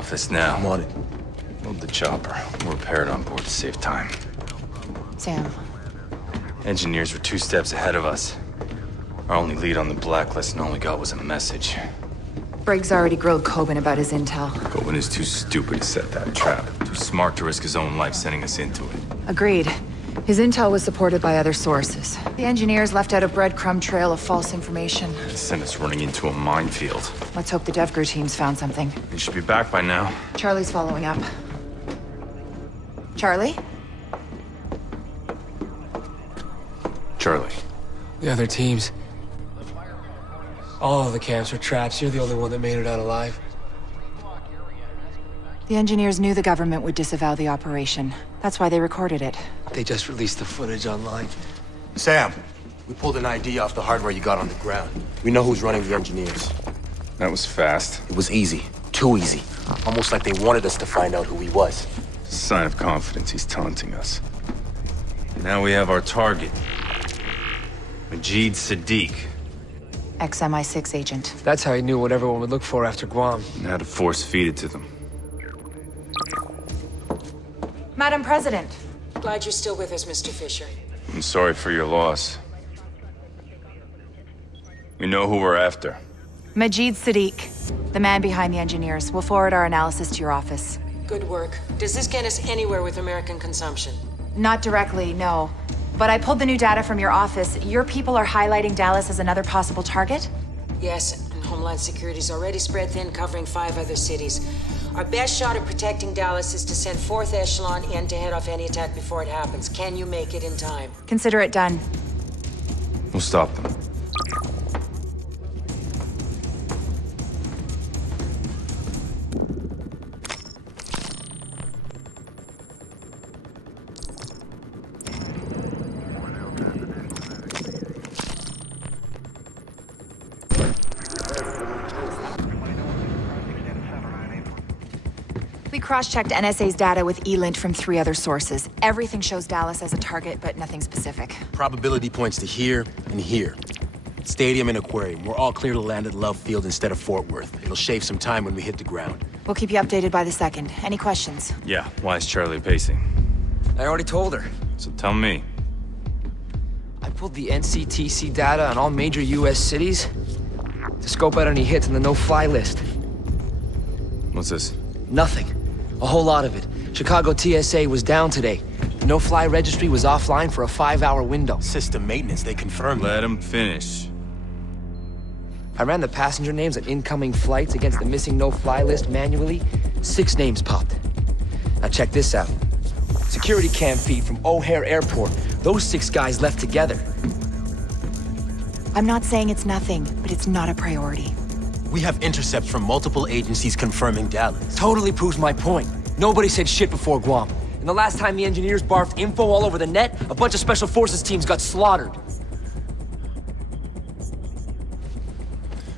office now. I'm on it. Load the chopper. We'll repair it on board to save time. Sam. Engineers were 2 steps ahead of us. Our only lead on the blacklist and all we got was a message. Briggs already grilled Coben about his intel. Coben is too stupid to set that trap. Too smart to risk his own life sending us into it. Agreed. His intel was supported by other sources. The engineers left out a breadcrumb trail of false information. It sent us running into a minefield. Let's hope the DevGru team's found something. They should be back by now. Charlie's following up. Charlie? Charlie. The other teams. All of the camps are traps. You're the only one that made it out alive. The engineers knew the government would disavow the operation. That's why they recorded it. They just released the footage online. Sam, we pulled an ID off the hardware you got on the ground. We know who's running the engineers. That was fast. It was easy. Too easy. Almost like they wanted us to find out who he was. Sign of confidence, he's taunting us. Now we have our target. Majid Sadiq. Ex-MI6 agent. That's how he knew what everyone would look for after Guam. And how to force feed it to them. Madam President. Glad you're still with us, Mr. Fisher. I'm sorry for your loss. We know who we're after. Majid Sadiq, the man behind the engineers. We'll forward our analysis to your office. Good work. Does this get us anywhere with American consumption? Not directly, no. But I pulled the new data from your office. Your people are highlighting Dallas as another possible target? Yes, and Homeland Security's already spread thin, covering 5 other cities. Our best shot at protecting Dallas is to send 4th echelon in to head off any attack before it happens. Can you make it in time? Consider it done. We'll stop them. We cross-checked NSA's data with ELINT from 3 other sources. Everything shows Dallas as a target, but nothing specific. Probability points to here and here. Stadium and aquarium. We're all clear to land at Love Field instead of Fort Worth. It'll shave some time when we hit the ground. We'll keep you updated by the second. Any questions? Yeah, why is Charlie pacing? I already told her. So tell me. I pulled the NCTC data on all major US cities to scope out any hits on the no-fly list. What's this? Nothing. A whole lot of it. Chicago TSA was down today. The no-fly registry was offline for a 5-hour window. System maintenance, they confirmed. Let him finish. I ran the passenger names on incoming flights against the missing no-fly list manually. 6 names popped. Now check this out. Security cam feed from O'Hare Airport. Those 6 guys left together. I'm not saying it's nothing, but it's not a priority. We have intercepts from multiple agencies confirming Dallas. Totally proves my point. Nobody said shit before Guam. And the last time the engineers barfed info all over the net, a bunch of special forces teams got slaughtered.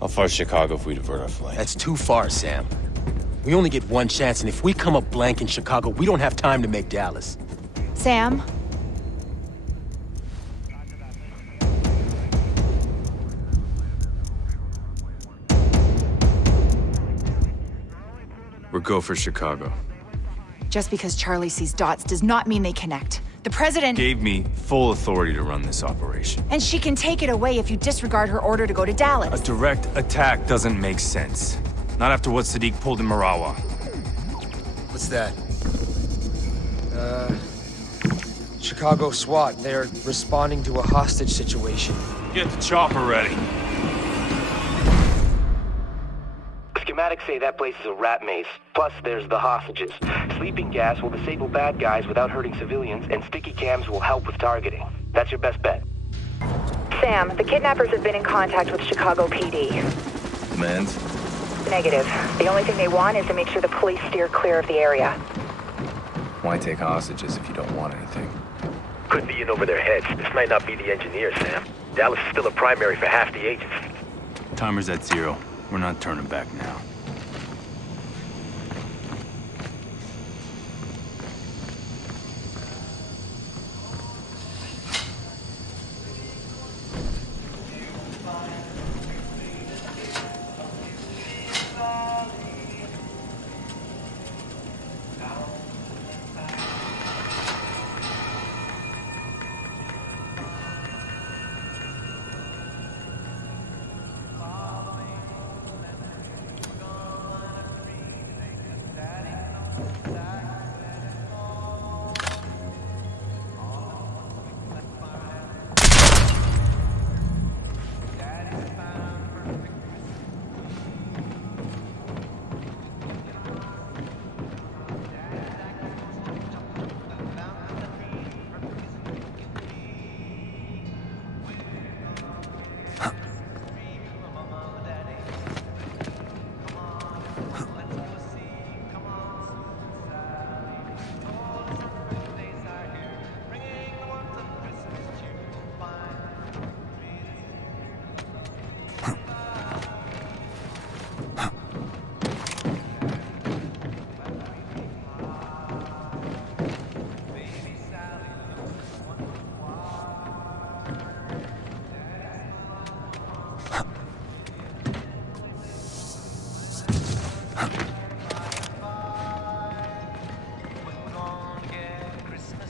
How far's Chicago if we divert our flight? That's too far, Sam. We only get one chance, and if we come up blank in Chicago, we don't have time to make Dallas. Sam? We're go for Chicago. Just because Charlie sees dots does not mean they connect. The president Gave me full authority to run this operation. and she can take it away if you disregard her order to go to A Dallas. direct attack doesn't make sense. Not after what Sadiq pulled in Marawa. What's that? Chicago SWAT. They're responding to a hostage situation. Get the chopper ready. Schematics say that place is a rat maze. Plus, there's the hostages. Sleeping gas will disable bad guys without hurting civilians, and sticky cams will help with targeting. That's your best bet. Sam, the kidnappers have been in contact with Chicago PD. Demands? Negative. The only thing they want is to make sure the police steer clear of the area. Why take hostages if you don't want anything? Could be in over their heads. This might not be the engineers, Sam. Dallas is still a primary for half the agents. Timer's at 0. We're not turning back now.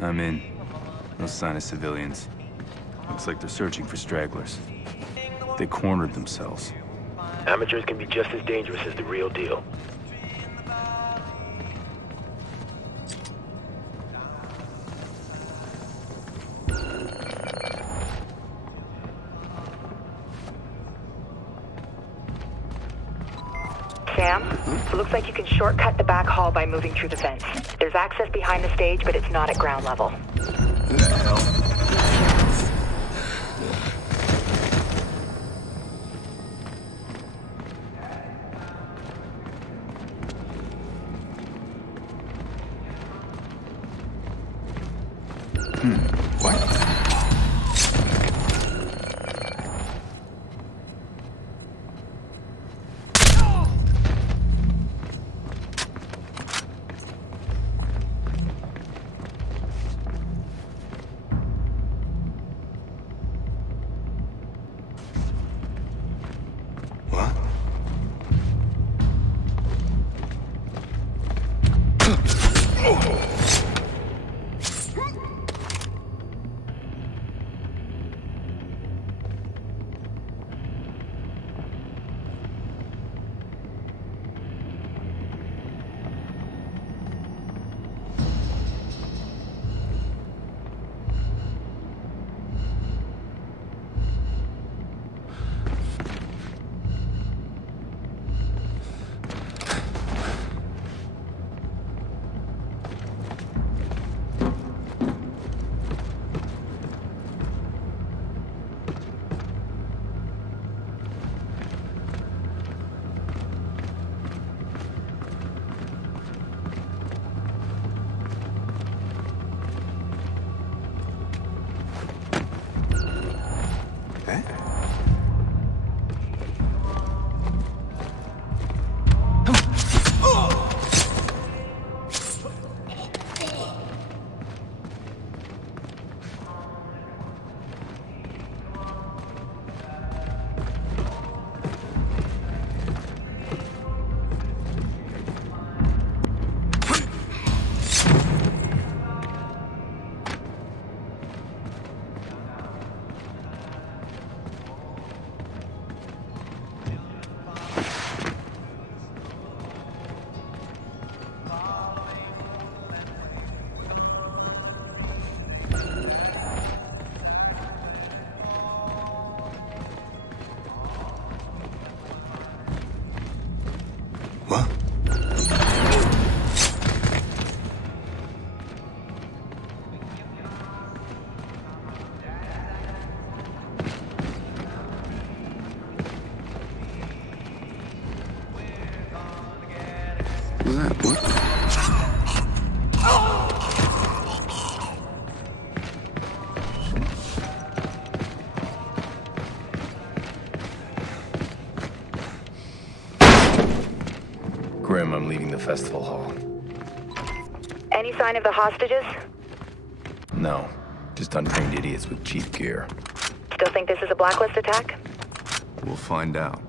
I'm in. No sign of civilians. Looks like they're searching for stragglers. They cornered themselves. Amateurs can be just as dangerous as the real deal. Sam, it looks like you can shortcut the back hall by moving through the fence. There's access behind the stage, but it's not at ground level. What the hell? I'm leaving the festival hall. Any sign of the hostages? No, just untrained idiots with cheap gear. Still think this is a Blacklist attack? We'll find out.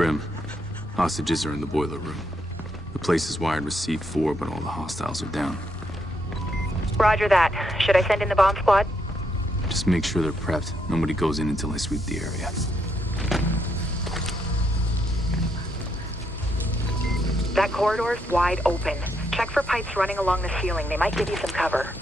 Grim. Hostages are in the boiler room. The place is wired with C4, but all the hostiles are down. Roger that. Should I send in the bomb squad? Just make sure they're prepped. Nobody goes in until I sweep the area. That corridor's wide open. Check for pipes running along the ceiling. They might give you some cover.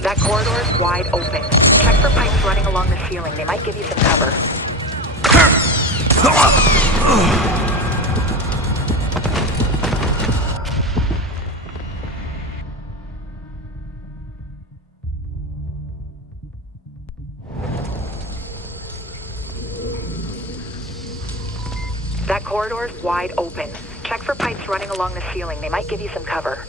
That corridor's wide open. Check for pipes running along the ceiling. They might give you some cover. That corridor's wide open. Check for pipes running along the ceiling. They might give you some cover.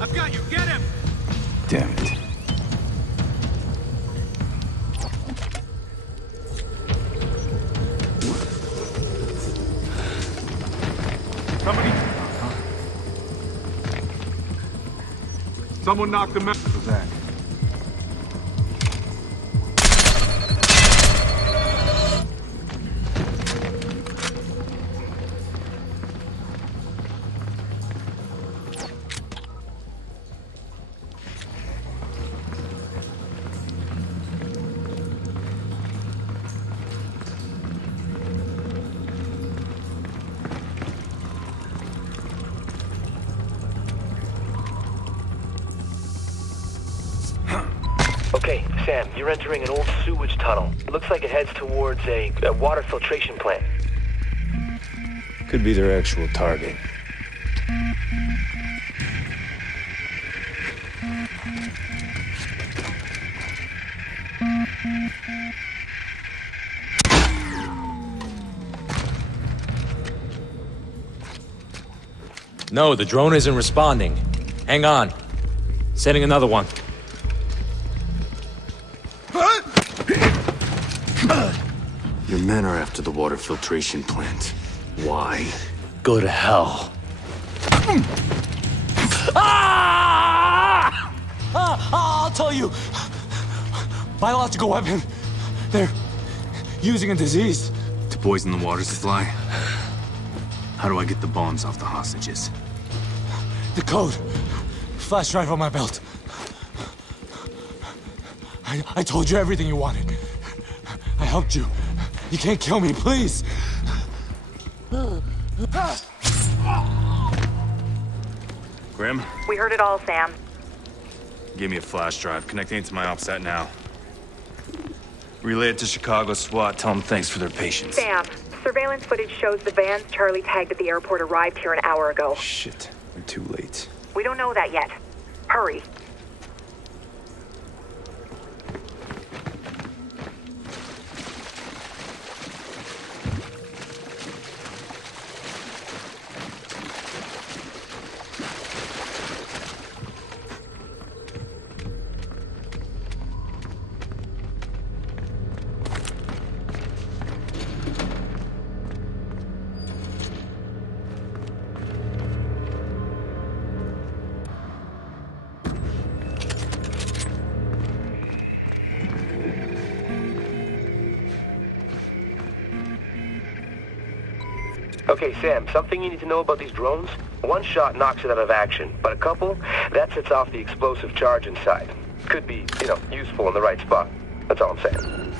I've got you! Get him! Damn it. Somebody... Someone knocked him out. What was that? Okay, Sam, you're entering an old sewage tunnel. It looks like it heads towards a water filtration plant. Could be their actual target. No, the drone isn't responding. Hang on. Sending another one. Your men are after the water filtration plant. Why? Go to hell. Ah! I'll tell you. Biological weapon. They're using a disease. To poison the water supply? How do I get the bombs off the hostages? The code. Flash drive on my belt. I told you everything you wanted. I helped you. You can't kill me, please. Grim? We heard it all, Sam. Give me a flash drive. Connecting it to my OPSAT now. Relay it to Chicago SWAT. Tell them thanks for their patience. Sam, surveillance footage shows the vans Charlie tagged at the airport arrived here an hour ago. Shit. We're too late. We don't know that yet. Hurry. Okay, Sam, something you need to know about these drones? One shot knocks it out of action, but a couple, that sets off the explosive charge inside. Could be, useful in the right spot. That's all I'm saying.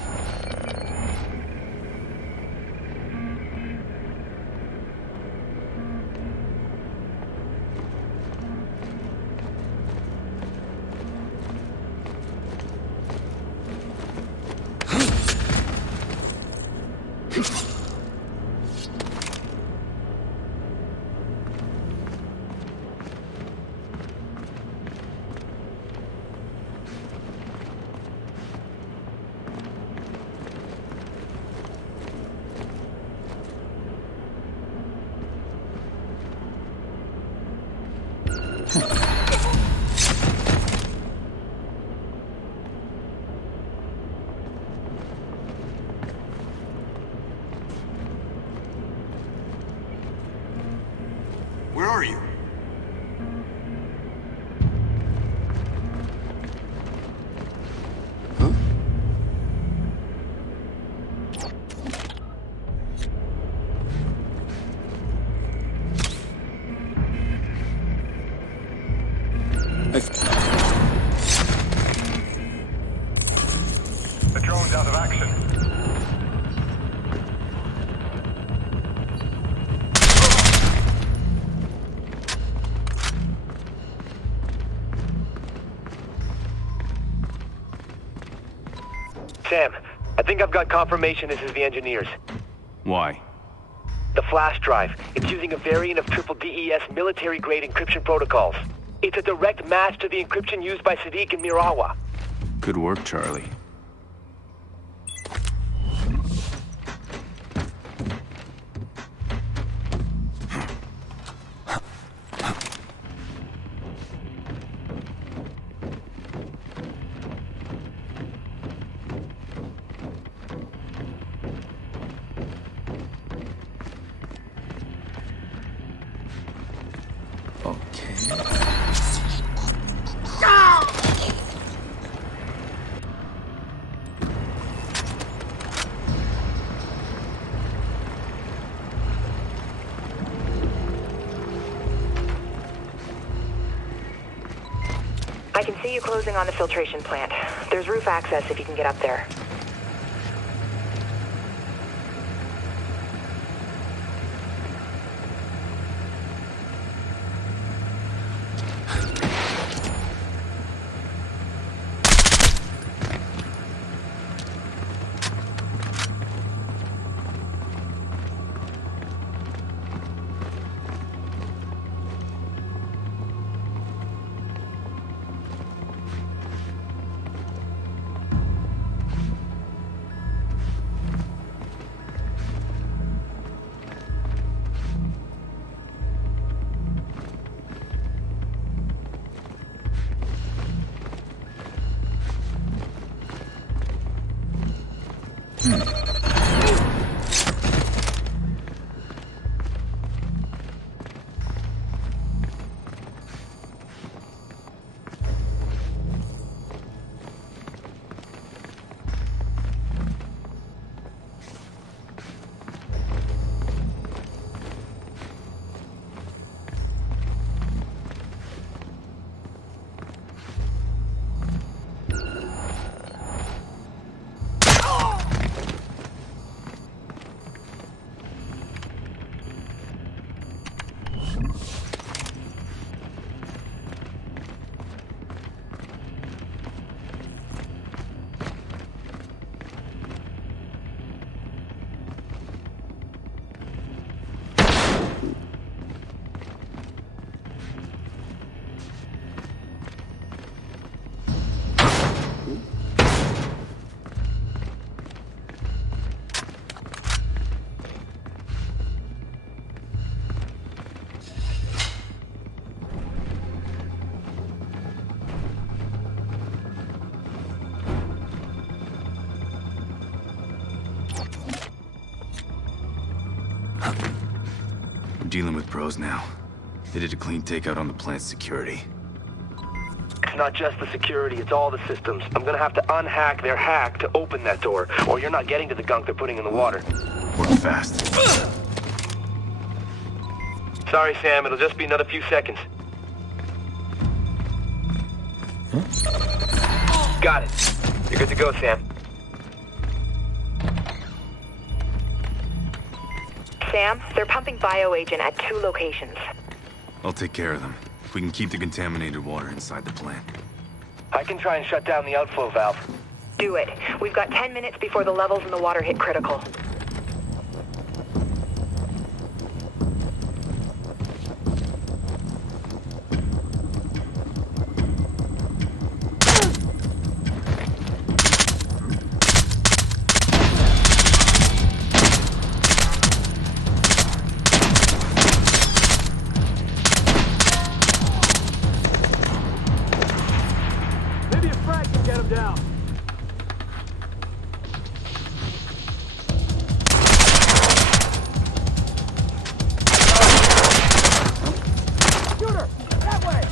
Where are you? Huh? The drone's out of action. Sam, I think I've got confirmation this is the engineers. Why? The flash drive. It's using a variant of triple DES military-grade encryption protocols. It's a direct match to the encryption used by Sadiq and Mirawa. Good work, Charlie. I can see you closing on the filtration plant. There's roof access if you can get up there. I'm dealing with pros now. They did a clean takeout on the plant's security. It's not just the security, it's all the systems. I'm gonna have to unhack their hack to open that door, or you're not getting to the gunk they're putting in the water. Work fast. Sorry, Sam, it'll just be another few seconds. Got it. You're good to go, Sam. Sam, they're pumping bioagent at 2 locations. I'll take care of them. If we can keep the contaminated water inside the plant. I can try and shut down the outflow valve. Do it. We've got 10 minutes before the levels in the water hit critical. Maybe a frag can get him down. Shooter! That way!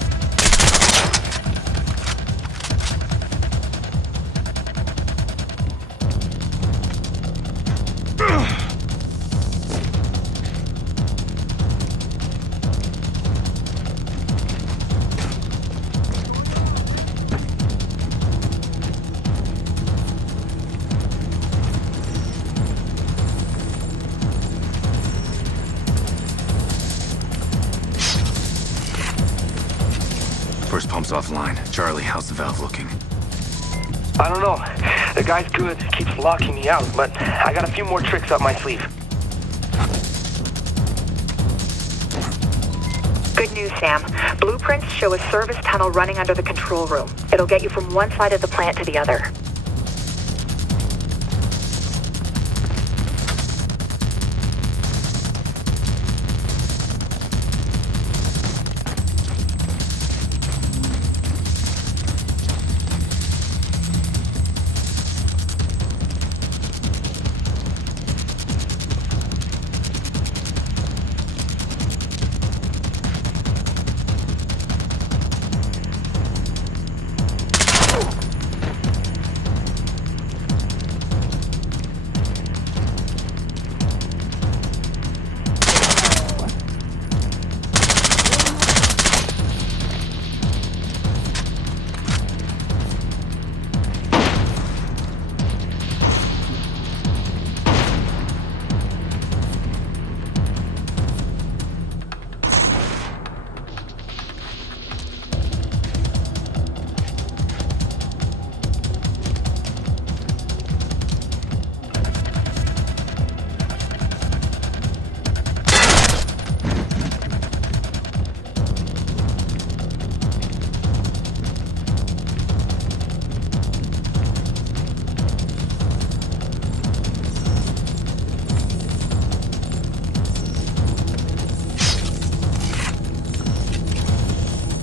First pump's offline. Charlie, how's the valve looking? I don't know. The guy's good, keeps locking me out, but I got a few more tricks up my sleeve. Good news, Sam. Blueprints show a service tunnel running under the control room. It'll get you from one side of the plant to the other.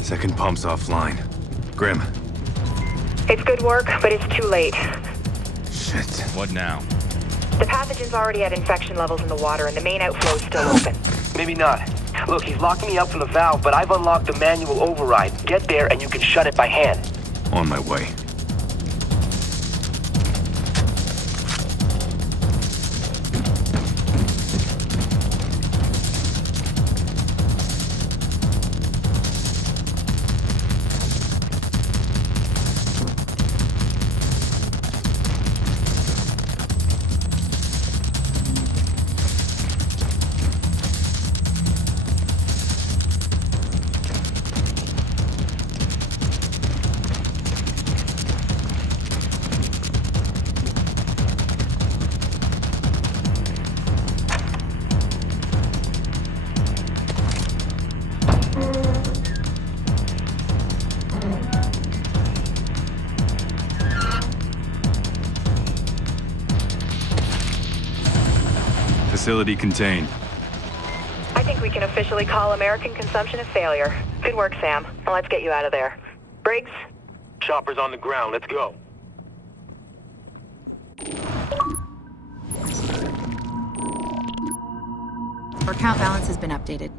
Second pump's offline. Grim. It's good work, but it's too late. Shit. What now? The pathogen's already at infection levels in the water, and the main outflow's still open. Maybe not. Look, he's locking me up from the valve, but I've unlocked the manual override. Get there and you can shut it by hand. On my way. Facility contained. I think we can officially call American consumption a failure. Good work, Sam. Now let's get you out of there. Briggs? Chopper's on the ground. Let's go. Our account balance has been updated.